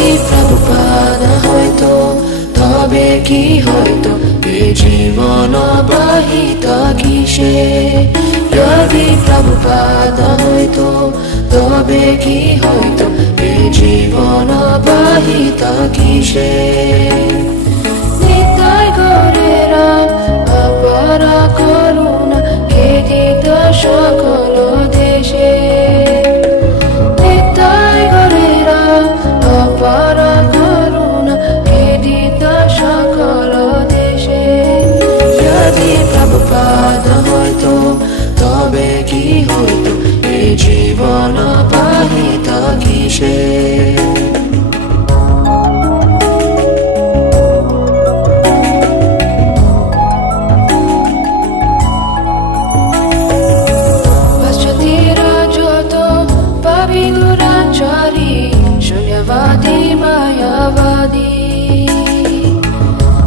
যদি প্রভুপাদ হয়তো তবে কি হয়তো এ জীবন বাহিত কিসে? যদি প্রভুপাদ হয়তো তবে কি হয়তো এ জীবন বাহিত কিসে? নিতাই গরেরা অপারা করুণা খেদিত সকল দেশে। নিতাই গরেরা অপারা করুণা খেদিত সকল দেশে। যদি প্রভুপাদ হয়তো তবে কি হয়তো এ জীবন বাহিত কিসে?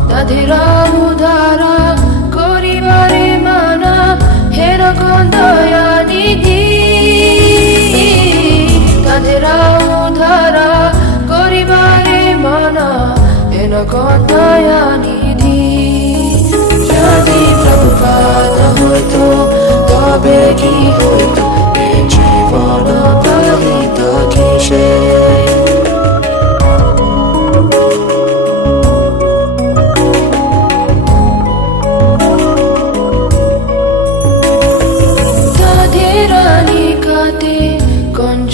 তাদেরা উদ্ধারা করিবারে মানা হেরকম দয়ানিধি। তাদেরা উদ্ধারা করিবারে মানা হেরকম দয়ানিধি। যদি প্রভুপাদ হয়তো তবে কি হয়তো এ জীবন বাহিত কিসে?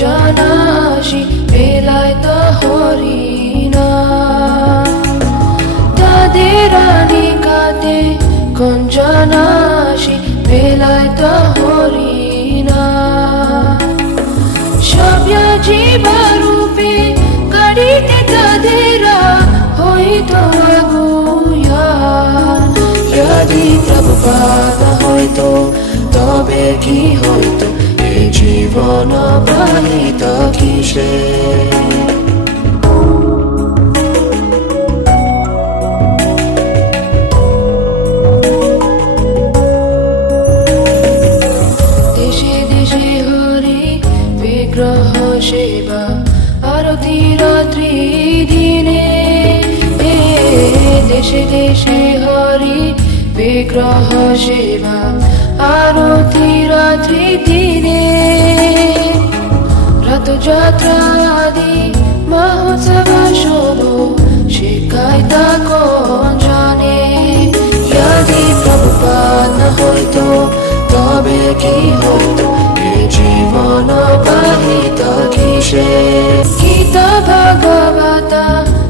জানাসি বেলায় তো হরিণা। তাদের কাতে কোন জানাসি বেলায় তো হরিণা। সব্য জীবরূপে গাড়িতে তাদেরা হইত আগুয়া। যদি প্রভুপাদ হয়তো তবে কি হয়তো এ জীবন বাহিত কিসে? দেশে দেশে হরি বিগ্রহ সেবা আরতি রাত্রি দিনে। দেশে দেশে হরি বিগ্রহ সেবা আরতি রাত্রি দিনে। রথযাত্রা আদি মহোৎসব শোভ শিখাইতা কোন জানে? যদি প্রভুপাদ হয়তো তবে কি হয়তো এ জীবন বাহিত কিসে? গীতা ভাগবত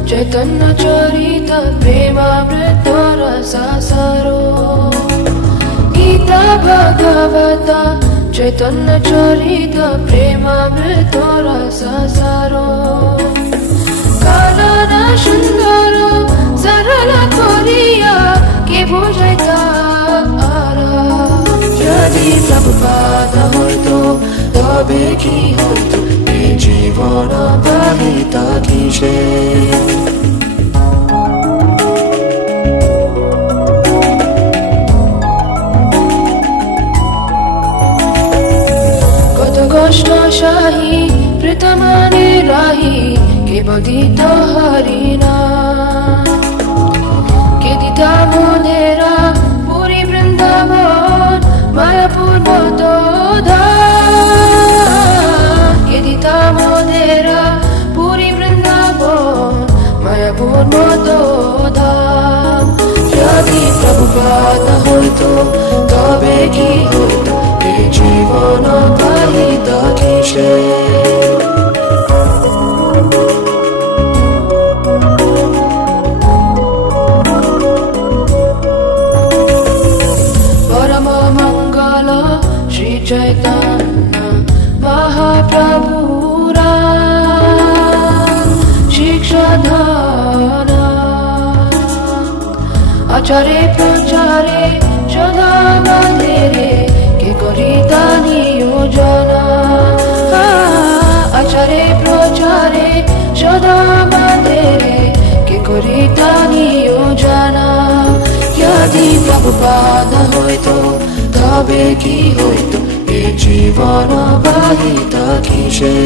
চৈতন্য চরিত প্রেমামৃত রসাসারো। গীতা ভাগবত চৈতন্য চরিত প্রেমামৃত রসাসারো। কানন সুন্দর সরল করিয়া কে বুঝাইতা আরা? যদি প্রভুপাদ হয়তো তবে কি হয়তো এ জীবন বাহিত কিসে? কষ্ট শাহী প্রীতমানে রাহি কে বদিত হরিণা। কে দিতা মোদেরা পুরী বৃন্দাবন মায়াপুর মতোধাম। কে দিতা মোদেরা পুরী বৃন্দাবন মায়াপুর মতোধাম। যদি প্রভুপাদ হয়তো তবে কি হয়তো এ জীবন বাহিত কিসে? পরম মঙ্গল শ্রী চৈতন্য মহাপ্রভুরা শিক্ষাধন আচারে প্রচারে সদা বাঁধেরে কে করিতা নিয়োজনা। আচারে প্রচারে সদা বাঁধেরে কে করিতা নিয়োজনা। যদি প্রভুপাদ হয়তো তবে কি হয়তো এ জীবন বাহিত কিসে?